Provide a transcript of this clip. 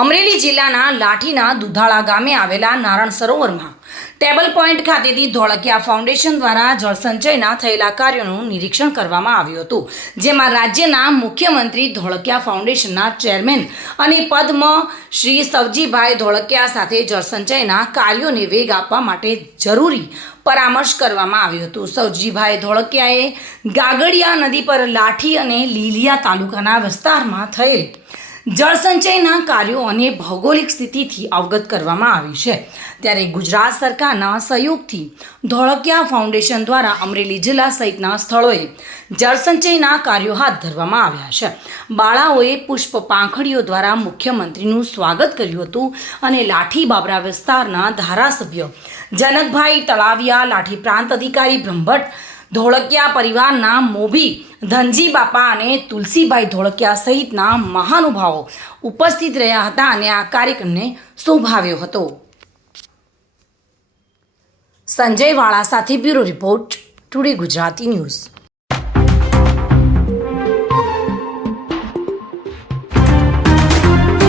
અમરેલી જિલ્લાના લાઠીના દુધાળા ગામે આવેલા નારાયણ સરોવરમાં ટેબલ પોઈન્ટ ખાતેથી ધોળકિયા ફાઉન્ડેશન દ્વારા જળસંચયના થયેલા કાર્યોનું નિરીક્ષણ કરવામાં આવ્યું હતું, જેમાં રાજ્યના મુખ્યમંત્રી ધોળકિયા ફાઉન્ડેશનના ચેરમેન અને પદ્મ શ્રી સવજીભાઈ ધોળકિયા સાથે જળસંચયના કાર્યોને વેગ આપવા માટે જરૂરી પરામર્શ કરવામાં આવ્યું હતું. સવજીભાઈ ધોળકિયાએ ગાગડિયા નદી પર લાઠી અને લીલિયા તાલુકાના વિસ્તારમાં થયેલ જળસંચયના કાર્યો અને ભૌગોલિક સ્થિતિથી અવગત કરવામાં આવી છે. ત્યારે ગુજરાત સરકારના સહયોગથી ધોળકિયા ફાઉન્ડેશન દ્વારા અમરેલી જિલ્લા સહિતના સ્થળોએ જળસંચયના કાર્યો હાથ ધરવામાં આવ્યા છે. બાળાઓએ પુષ્પ પાંખડીઓ દ્વારા મુખ્યમંત્રીનું સ્વાગત કર્યું હતું અને લાઠી બાબરા વિસ્તારના ધારાસભ્ય જનકભાઈ તળાવિયા, લાઠી પ્રાંત અધિકારી બ્રહ્મભટ્ટ ધોળકિયા પરિવારના મોભી, ધનજી બાપા અને તુલસીભાઈ ધોળકિયા સહિતના મહાનુભાવો ઉપસ્થિત રહ્યા હતા અને આ કાર્યક્રમને શોભાવ્યો હતો. સંજય વાળા સાથે bureau report, today Gujarati news.